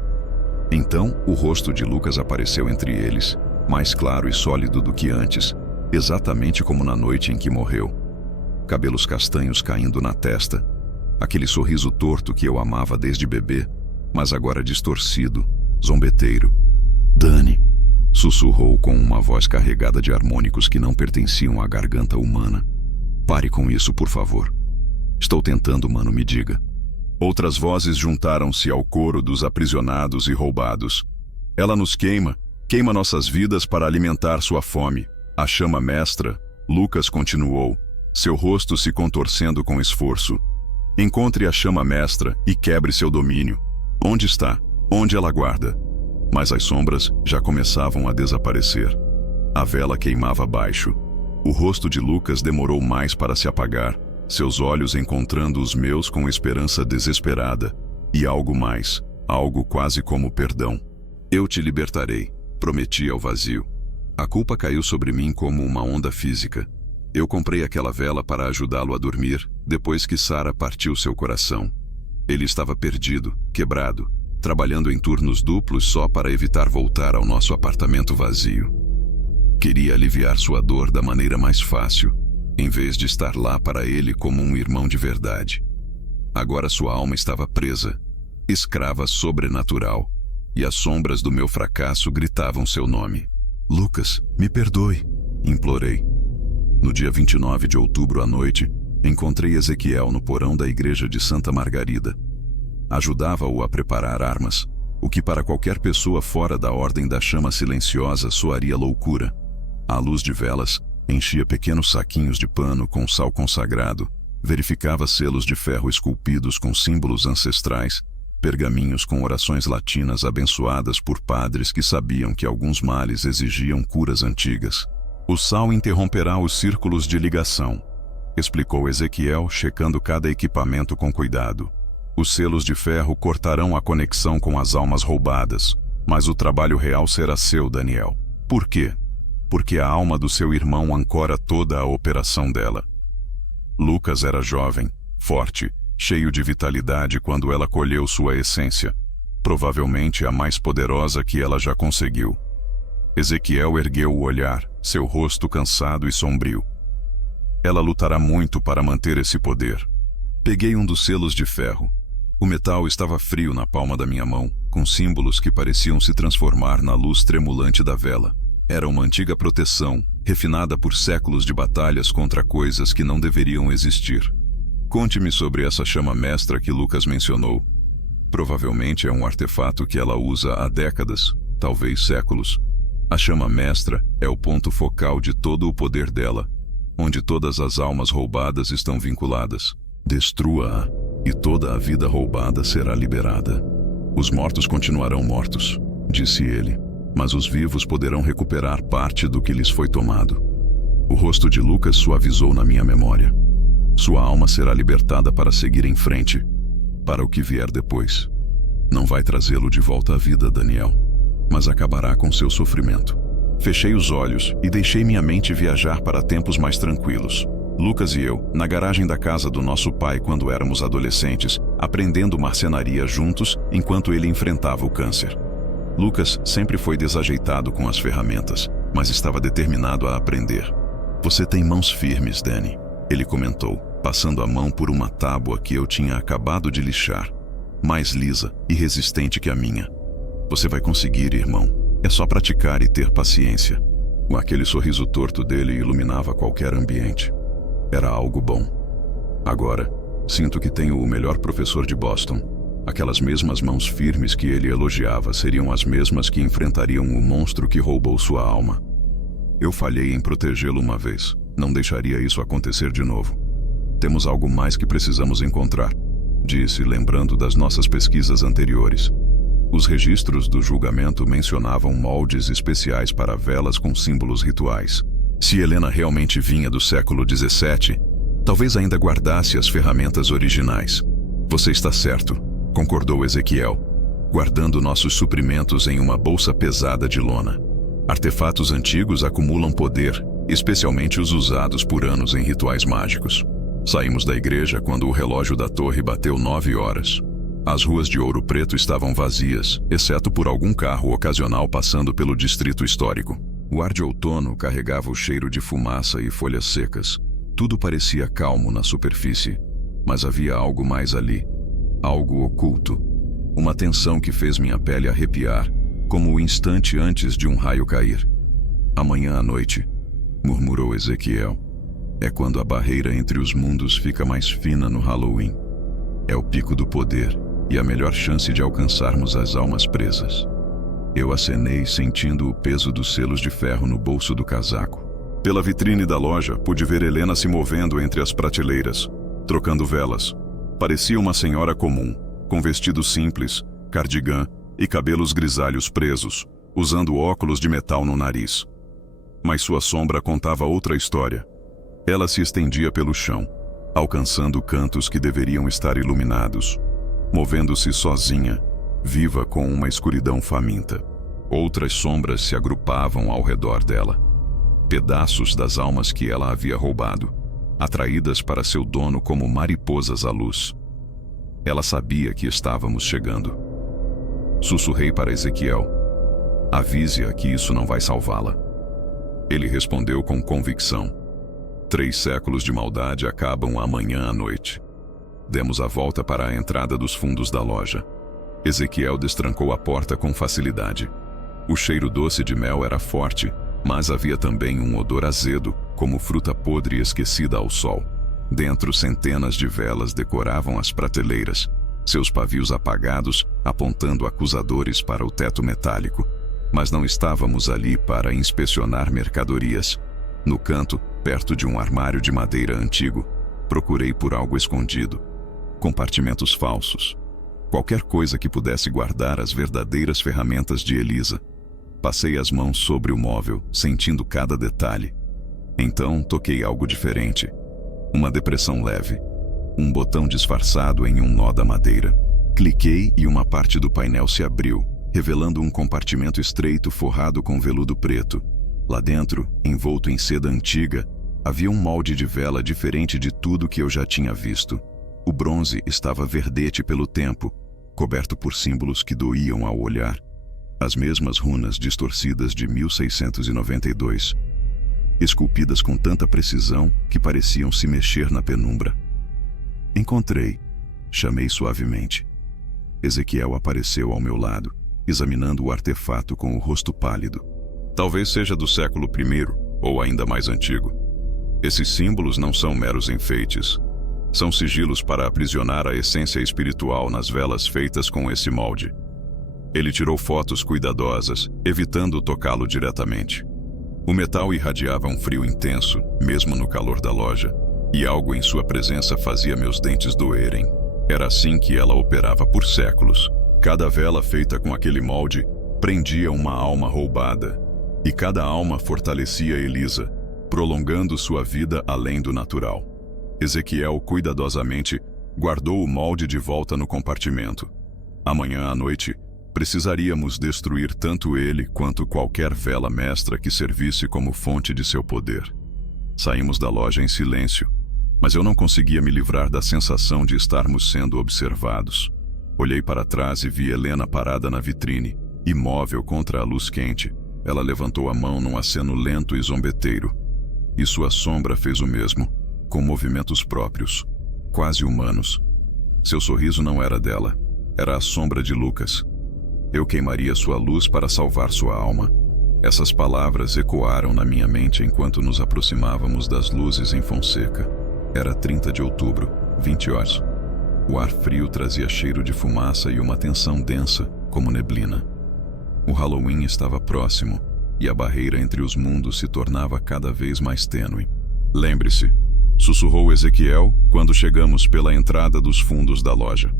Então, o rosto de Lucas apareceu entre eles, mais claro e sólido do que antes, exatamente como na noite em que morreu. Cabelos castanhos caindo na testa, aquele sorriso torto que eu amava desde bebê, mas agora distorcido, zombeteiro. "Dani", sussurrou com uma voz carregada de harmônicos que não pertenciam à garganta humana. "Pare com isso, por favor." "Estou tentando, mano, me diga." Outras vozes juntaram-se ao coro dos aprisionados e roubados. "Ela nos queima, queima nossas vidas para alimentar sua fome. A chama mestra", Lucas continuou, seu rosto se contorcendo com esforço. "Encontre a chama mestra e quebre seu domínio. Onde está? Onde ela guarda?" Mas as sombras já começavam a desaparecer. A vela queimava abaixo. O rosto de Lucas demorou mais para se apagar, seus olhos encontrando os meus com esperança desesperada. E algo mais, algo quase como perdão. "Eu te libertarei", prometi ao vazio. A culpa caiu sobre mim como uma onda física. Eu comprei aquela vela para ajudá-lo a dormir, depois que Sara partiu seu coração. Ele estava perdido, quebrado, trabalhando em turnos duplos só para evitar voltar ao nosso apartamento vazio. Queria aliviar sua dor da maneira mais fácil, em vez de estar lá para ele como um irmão de verdade. Agora sua alma estava presa, escrava sobrenatural, e as sombras do meu fracasso gritavam seu nome. "Lucas, me perdoe", implorei. No dia 29 de outubro à noite, Encontrei Ezequiel no porão da igreja de Santa Margarida. Ajudava-o a preparar armas, o que para qualquer pessoa fora da ordem da chama silenciosa soaria loucura. À luz de velas, enchia pequenos saquinhos de pano com sal consagrado, verificava selos de ferro esculpidos com símbolos ancestrais, pergaminhos com orações latinas abençoadas por padres que sabiam que alguns males exigiam curas antigas. O sal interromperá os círculos de ligação, explicou Ezequiel, checando cada equipamento com cuidado. Os selos de ferro cortarão a conexão com as almas roubadas, mas o trabalho real será seu, Daniel. Por quê? Porque a alma do seu irmão ancora toda a operação dela. Lucas era jovem, forte, cheio de vitalidade quando ela colheu sua essência, provavelmente a mais poderosa que ela já conseguiu. Ezequiel ergueu o olhar, seu rosto cansado e sombrio. Ela lutará muito para manter esse poder. Peguei um dos selos de ferro. O metal estava frio na palma da minha mão, com símbolos que pareciam se transformar na luz tremulante da vela. Era uma antiga proteção, refinada por séculos de batalhas contra coisas que não deveriam existir. Conte-me sobre essa chama mestra que Lucas mencionou. Provavelmente é um artefato que ela usa há décadas, talvez séculos. A chama mestra é o ponto focal de todo o poder dela, onde todas as almas roubadas estão vinculadas. Destrua-a, e toda a vida roubada será liberada. Os mortos continuarão mortos, disse ele, mas os vivos poderão recuperar parte do que lhes foi tomado. O rosto de Lucas suavizou na minha memória. Sua alma será libertada para seguir em frente, para o que vier depois. Não vai trazê-lo de volta à vida, Daniel, mas acabará com seu sofrimento. Fechei os olhos e deixei minha mente viajar para tempos mais tranquilos. Lucas e eu, na garagem da casa do nosso pai quando éramos adolescentes, aprendendo marcenaria juntos enquanto ele enfrentava o câncer. Lucas sempre foi desajeitado com as ferramentas, mas estava determinado a aprender. Você tem mãos firmes, Danny, ele comentou, passando a mão por uma tábua que eu tinha acabado de lixar, mais lisa e resistente que a minha. Você vai conseguir, irmão. É só praticar e ter paciência. Aquele sorriso torto dele iluminava qualquer ambiente. Era algo bom. Agora, sinto que tenho o melhor professor de Boston. Aquelas mesmas mãos firmes que ele elogiava seriam as mesmas que enfrentariam o monstro que roubou sua alma. Eu falhei em protegê-lo uma vez. Não deixaria isso acontecer de novo. Temos algo mais que precisamos encontrar, disse, lembrando das nossas pesquisas anteriores. Os registros do julgamento mencionavam moldes especiais para velas com símbolos rituais. Se Helena realmente vinha do século XVII, talvez ainda guardasse as ferramentas originais. Você está certo, concordou Ezequiel, guardando nossos suprimentos em uma bolsa pesada de lona. Artefatos antigos acumulam poder, especialmente os usados por anos em rituais mágicos. Saímos da igreja quando o relógio da torre bateu 9 horas. As ruas de Ouro Preto estavam vazias, exceto por algum carro ocasional passando pelo distrito histórico. O ar de outono carregava o cheiro de fumaça e folhas secas. Tudo parecia calmo na superfície, mas havia algo mais ali, algo oculto. Uma tensão que fez minha pele arrepiar, como o instante antes de um raio cair. Amanhã à noite, murmurou Ezequiel, é quando a barreira entre os mundos fica mais fina no Halloween. É o pico do poder e a melhor chance de alcançarmos as almas presas. Eu acenei, sentindo o peso dos selos de ferro no bolso do casaco. Pela vitrine da loja, pude ver Helena se movendo entre as prateleiras, trocando velas. Parecia uma senhora comum, com vestido simples, cardigã e cabelos grisalhos presos, usando óculos de metal no nariz. Mas sua sombra contava outra história. Ela se estendia pelo chão, alcançando cantos que deveriam estar iluminados, movendo-se sozinha, viva com uma escuridão faminta. Outras sombras se agrupavam ao redor dela. Pedaços das almas que ela havia roubado, atraídas para seu dono como mariposas à luz. Ela sabia que estávamos chegando. Sussurrei para Ezequiel. Avise-a que isso não vai salvá-la. Ele respondeu com convicção. 3 séculos de maldade acabam amanhã à noite. Demos a volta para a entrada dos fundos da loja. Ezequiel destrancou a porta com facilidade. O cheiro doce de mel era forte, mas havia também um odor azedo, como fruta podre esquecida ao sol. Dentro, centenas de velas decoravam as prateleiras, seus pavios apagados apontando acusadores para o teto metálico. Mas não estávamos ali para inspecionar mercadorias. No canto, perto de um armário de madeira antigo, procurei por algo escondido. Compartimentos falsos. Qualquer coisa que pudesse guardar as verdadeiras ferramentas de Elisa. Passei as mãos sobre o móvel, sentindo cada detalhe. Então, toquei algo diferente. Uma depressão leve. Um botão disfarçado em um nó da madeira. Cliquei e uma parte do painel se abriu, revelando um compartimento estreito forrado com veludo preto. Lá dentro, envolto em seda antiga, havia um molde de vela diferente de tudo que eu já tinha visto. O bronze estava verdete pelo tempo, coberto por símbolos que doíam ao olhar. As mesmas runas distorcidas de 1692, esculpidas com tanta precisão que pareciam se mexer na penumbra. Encontrei, chamei suavemente. Ezequiel apareceu ao meu lado, examinando o artefato com o rosto pálido. Talvez seja do século I, ou ainda mais antigo. Esses símbolos não são meros enfeites. São sigilos para aprisionar a essência espiritual nas velas feitas com esse molde. Ele tirou fotos cuidadosas, evitando tocá-lo diretamente. O metal irradiava um frio intenso, mesmo no calor da loja, e algo em sua presença fazia meus dentes doerem. Era assim que ela operava por séculos. Cada vela feita com aquele molde prendia uma alma roubada, e cada alma fortalecia Elisa, prolongando sua vida além do natural. Ezequiel cuidadosamente guardou o molde de volta no compartimento. Amanhã à noite, precisaríamos destruir tanto ele quanto qualquer vela mestra que servisse como fonte de seu poder. Saímos da loja em silêncio, mas eu não conseguia me livrar da sensação de estarmos sendo observados. Olhei para trás e vi Helena parada na vitrine, imóvel contra a luz quente. Ela levantou a mão num aceno lento e zombeteiro. E sua sombra fez o mesmo, com movimentos próprios, quase humanos. Seu sorriso não era dela, era a sombra de Lucas. Eu queimaria sua luz para salvar sua alma. Essas palavras ecoaram na minha mente enquanto nos aproximávamos das luzes em Fonseca. Era 30 de outubro, 20 horas. O ar frio trazia cheiro de fumaça e uma tensão densa, como neblina. O Halloween estava próximo, e a barreira entre os mundos se tornava cada vez mais tênue. Lembre-se, sussurrou Ezequiel quando chegamos pela entrada dos fundos da loja.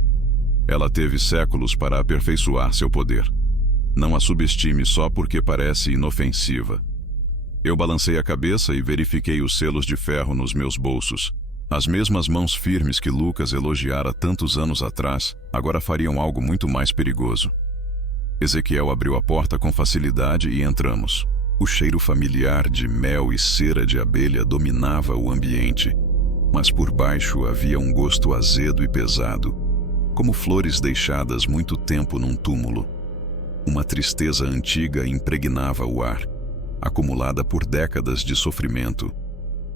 Ela teve séculos para aperfeiçoar seu poder. Não a subestime só porque parece inofensiva. Eu balancei a cabeça e verifiquei os selos de ferro nos meus bolsos. As mesmas mãos firmes que Lucas elogiara tantos anos atrás, agora fariam algo muito mais perigoso. Ezequiel abriu a porta com facilidade e entramos. O cheiro familiar de mel e cera de abelha dominava o ambiente, mas por baixo havia um gosto azedo e pesado, como flores deixadas muito tempo num túmulo. Uma tristeza antiga impregnava o ar, acumulada por décadas de sofrimento.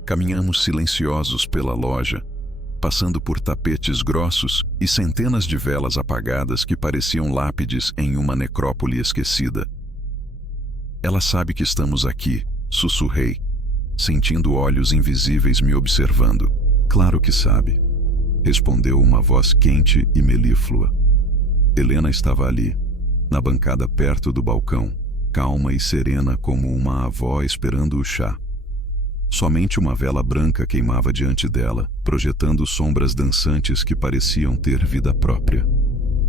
Caminhamos silenciosos pela loja, passando por tapetes grossos e centenas de velas apagadas que pareciam lápides em uma necrópole esquecida. Ela sabe que estamos aqui, sussurrei, sentindo olhos invisíveis me observando. Claro que sabe, respondeu uma voz quente e melíflua. Helena estava ali, na bancada perto do balcão, calma e serena como uma avó esperando o chá. Somente uma vela branca queimava diante dela, projetando sombras dançantes que pareciam ter vida própria.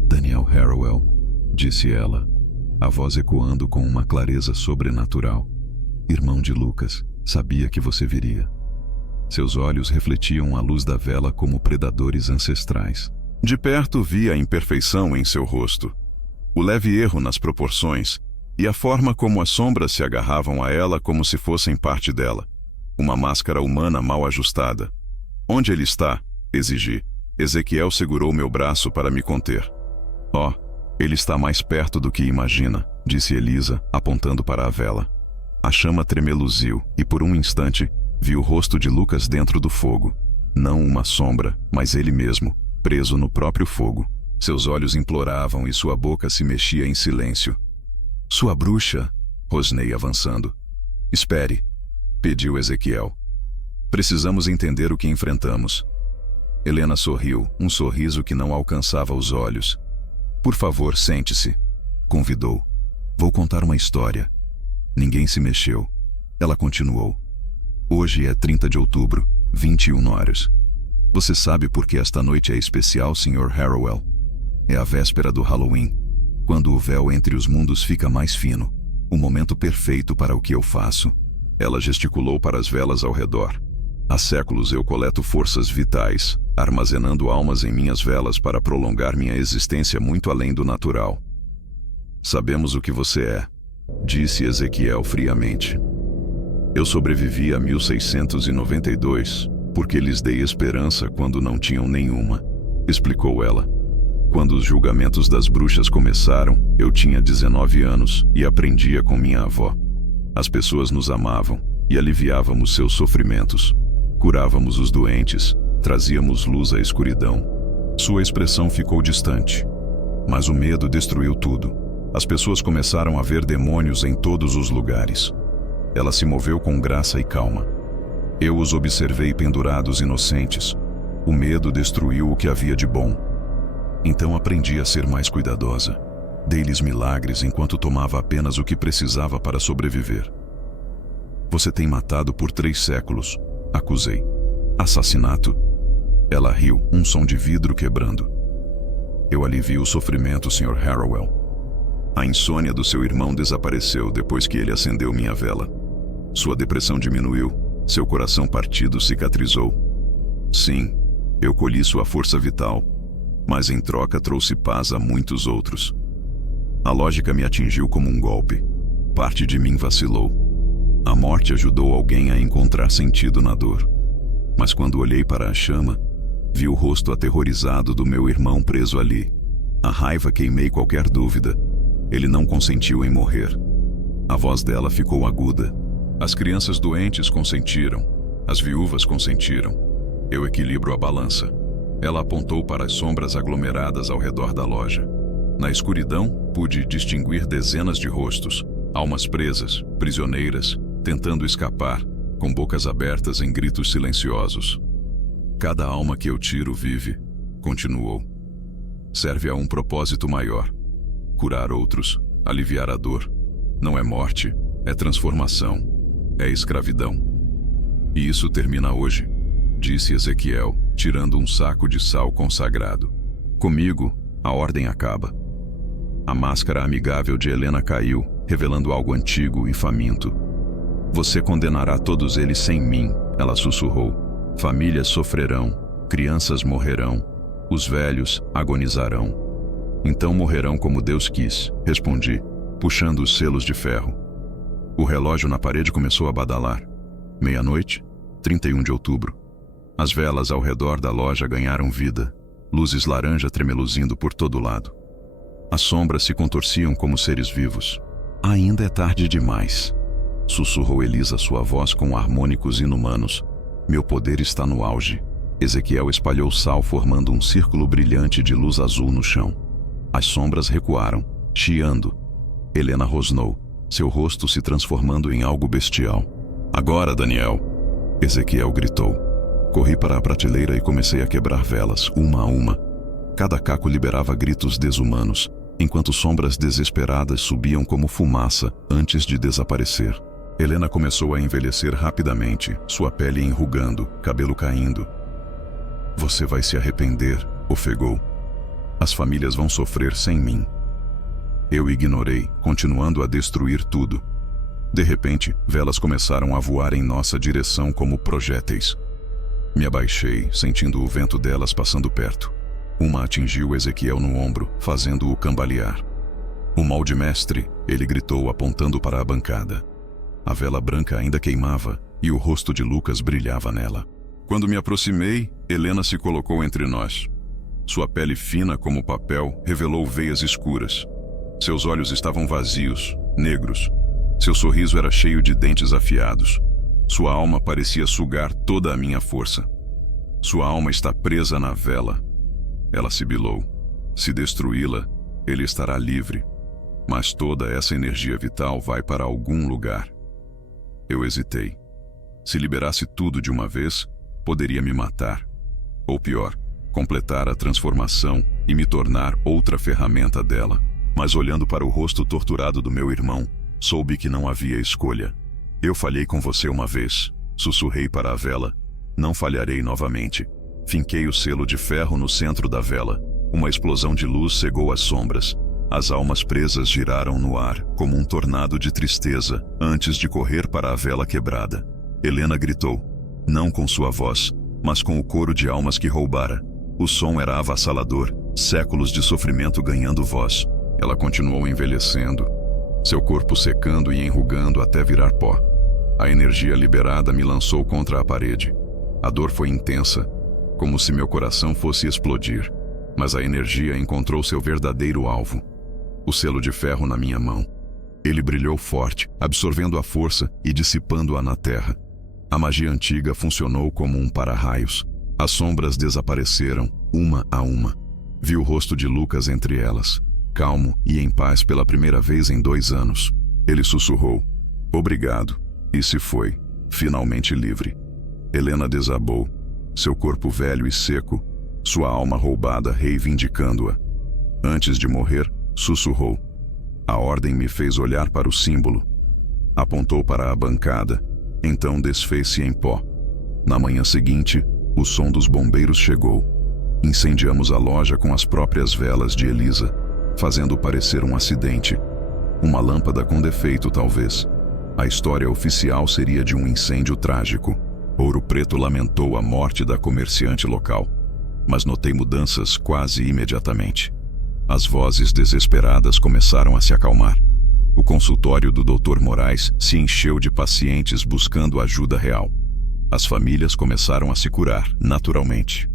Daniel Harrowell, disse ela, a voz ecoando com uma clareza sobrenatural. Irmão de Lucas, sabia que você viria. Seus olhos refletiam a luz da vela como predadores ancestrais. De perto vi a imperfeição em seu rosto, o leve erro nas proporções e a forma como as sombras se agarravam a ela como se fossem parte dela. Uma máscara humana mal ajustada. Onde ele está? Exigi. Ezequiel segurou meu braço para me conter. Oh, ele está mais perto do que imagina, disse Elisa, apontando para a vela. A chama tremeluziu e por um instante vi o rosto de Lucas dentro do fogo. Não uma sombra, mas ele mesmo, preso no próprio fogo. Seus olhos imploravam e sua boca se mexia em silêncio. Sua bruxa, rosnei avançando. Espere, pediu Ezequiel. Precisamos entender o que enfrentamos. Helena sorriu, um sorriso que não alcançava os olhos. Por favor, sente-se, convidou. Vou contar uma história. Ninguém se mexeu. Ela continuou. Hoje é 30 de outubro, 21 horas. Você sabe por que esta noite é especial, Sr. Harrowell? É a véspera do Halloween, quando o véu entre os mundos fica mais fino. O momento perfeito para o que eu faço. Ela gesticulou para as velas ao redor. Há séculos eu coleto forças vitais, armazenando almas em minhas velas para prolongar minha existência muito além do natural. Sabemos o que você é, disse Ezequiel friamente. Eu sobrevivi a 1692, porque lhes dei esperança quando não tinham nenhuma, explicou ela. Quando os julgamentos das bruxas começaram, eu tinha 19 anos e aprendia com minha avó. As pessoas nos amavam e aliviávamos seus sofrimentos. Curávamos os doentes, trazíamos luz à escuridão. Sua expressão ficou distante. Mas o medo destruiu tudo. As pessoas começaram a ver demônios em todos os lugares. Ela se moveu com graça e calma. Eu os observei pendurados inocentes. O medo destruiu o que havia de bom. Então aprendi a ser mais cuidadosa. Dei-lhes milagres enquanto tomava apenas o que precisava para sobreviver. Você tem matado por 3 séculos, acusei. Assassinato? Ela riu, um som de vidro quebrando. Eu alivio o sofrimento, Sr. Harrowell. A insônia do seu irmão desapareceu depois que ele acendeu minha vela. Sua depressão diminuiu, seu coração partido cicatrizou. Sim, eu colhi sua força vital, mas em troca trouxe paz a muitos outros. A lógica me atingiu como um golpe. Parte de mim vacilou. A morte ajudou alguém a encontrar sentido na dor. Mas quando olhei para a chama, vi o rosto aterrorizado do meu irmão preso ali. A raiva queimei qualquer dúvida. Ele não consentiu em morrer. A voz dela ficou aguda. As crianças doentes consentiram. As viúvas consentiram. Eu equilibro a balança. Ela apontou para as sombras aglomeradas ao redor da loja. Na escuridão, pude distinguir dezenas de rostos, almas presas, prisioneiras, tentando escapar, com bocas abertas em gritos silenciosos. Cada alma que eu tiro vive, continuou. Serve a um propósito maior. Curar outros, aliviar a dor. Não é morte, é transformação, é escravidão. E isso termina hoje, disse Ezequiel, tirando um saco de sal consagrado. Comigo, a ordem acaba. A máscara amigável de Helena caiu, revelando algo antigo e faminto. Você condenará todos eles sem mim, ela sussurrou. Famílias sofrerão, crianças morrerão, os velhos agonizarão. Então morrerão como Deus quis, respondi, puxando os selos de ferro. O relógio na parede começou a badalar. Meia-noite, 31 de outubro. As velas ao redor da loja ganharam vida, luzes laranja tremeluzindo por todo lado. As sombras se contorciam como seres vivos. Ainda é tarde demais, sussurrou Elisa, sua voz com harmônicos inumanos. Meu poder está no auge. Ezequiel espalhou sal formando um círculo brilhante de luz azul no chão. As sombras recuaram, chiando. Helena rosnou, seu rosto se transformando em algo bestial. Agora, Daniel! Ezequiel gritou. Corri para a prateleira e comecei a quebrar velas, uma a uma. Cada caco liberava gritos desumanos, enquanto sombras desesperadas subiam como fumaça antes de desaparecer. Helena começou a envelhecer rapidamente, sua pele enrugando, cabelo caindo. Você vai se arrepender, ofegou. As famílias vão sofrer sem mim. Eu ignorei, continuando a destruir tudo. De repente, velas começaram a voar em nossa direção como projéteis. Me abaixei, sentindo o vento delas passando perto. Uma atingiu Ezequiel no ombro, fazendo-o cambalear. O molde mestre, ele gritou apontando para a bancada. A vela branca ainda queimava e o rosto de Lucas brilhava nela. Quando me aproximei, Helena se colocou entre nós. Sua pele fina como papel revelou veias escuras. Seus olhos estavam vazios, negros. Seu sorriso era cheio de dentes afiados. Sua alma parecia sugar toda a minha força. Sua alma está presa na vela. Ela sibilou. Se destruí-la, ele estará livre. Mas toda essa energia vital vai para algum lugar. Eu hesitei. Se liberasse tudo de uma vez, poderia me matar. Ou pior, completar a transformação e me tornar outra ferramenta dela. Mas olhando para o rosto torturado do meu irmão, soube que não havia escolha. Eu falhei com você uma vez, sussurrei para a vela. Não falharei novamente. Finquei o selo de ferro no centro da vela. Uma explosão de luz cegou as sombras. As almas presas giraram no ar, como um tornado de tristeza, antes de correr para a vela quebrada. Helena gritou, não com sua voz, mas com o coro de almas que roubara. O som era avassalador, séculos de sofrimento ganhando voz. Ela continuou envelhecendo, seu corpo secando e enrugando até virar pó. A energia liberada me lançou contra a parede. A dor foi intensa, como se meu coração fosse explodir. Mas a energia encontrou seu verdadeiro alvo. O selo de ferro na minha mão. Ele brilhou forte, absorvendo a força e dissipando-a na terra. A magia antiga funcionou como um para-raios. As sombras desapareceram, uma a uma. Vi o rosto de Lucas entre elas, calmo e em paz pela primeira vez em 2 anos. Ele sussurrou, obrigado, e se foi, finalmente livre. Helena desabou, seu corpo velho e seco, sua alma roubada reivindicando-a. Antes de morrer, sussurrou. A ordem me fez olhar para o símbolo. Apontou para a bancada, então desfez-se em pó. Na manhã seguinte, o som dos bombeiros chegou. Incendiamos a loja com as próprias velas de Elisa, fazendo parecer um acidente. Uma lâmpada com defeito, talvez. A história oficial seria de um incêndio trágico. Ouro Preto lamentou a morte da comerciante local. Mas notei mudanças quase imediatamente. As vozes desesperadas começaram a se acalmar. O consultório do Dr. Moraes se encheu de pacientes buscando ajuda real. As famílias começaram a se curar, naturalmente.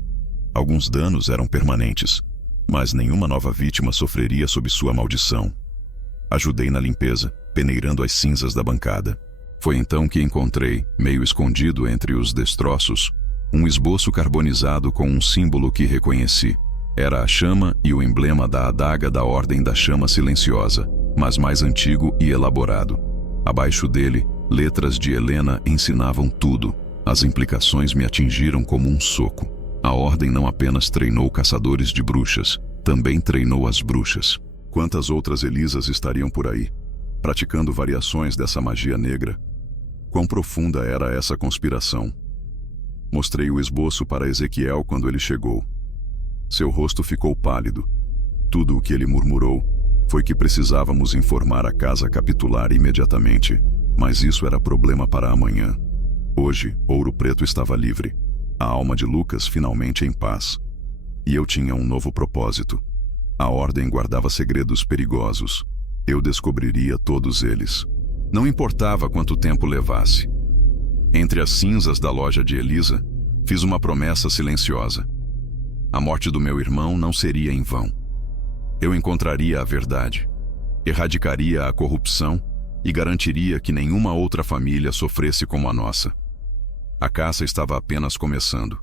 Alguns danos eram permanentes, mas nenhuma nova vítima sofreria sob sua maldição. Ajudei na limpeza, peneirando as cinzas da bancada. Foi então que encontrei, meio escondido entre os destroços, um esboço carbonizado com um símbolo que reconheci. Era a chama e o emblema da adaga da Ordem da Chama Silenciosa, mas mais antigo e elaborado. Abaixo dele, letras de Helena ensinavam tudo. As implicações me atingiram como um soco. A Ordem não apenas treinou caçadores de bruxas, também treinou as bruxas. Quantas outras Elisas estariam por aí, praticando variações dessa magia negra? Quão profunda era essa conspiração? Mostrei o esboço para Ezequiel quando ele chegou. Seu rosto ficou pálido. Tudo o que ele murmurou foi que precisávamos informar a casa capitular imediatamente, mas isso era problema para amanhã. Hoje, Ouro Preto estava livre, a alma de Lucas finalmente em paz. E eu tinha um novo propósito. A Ordem guardava segredos perigosos. Eu descobriria todos eles. Não importava quanto tempo levasse. Entre as cinzas da loja de Elisa, fiz uma promessa silenciosa. A morte do meu irmão não seria em vão. Eu encontraria a verdade, erradicaria a corrupção e garantiria que nenhuma outra família sofresse como a nossa. A caça estava apenas começando.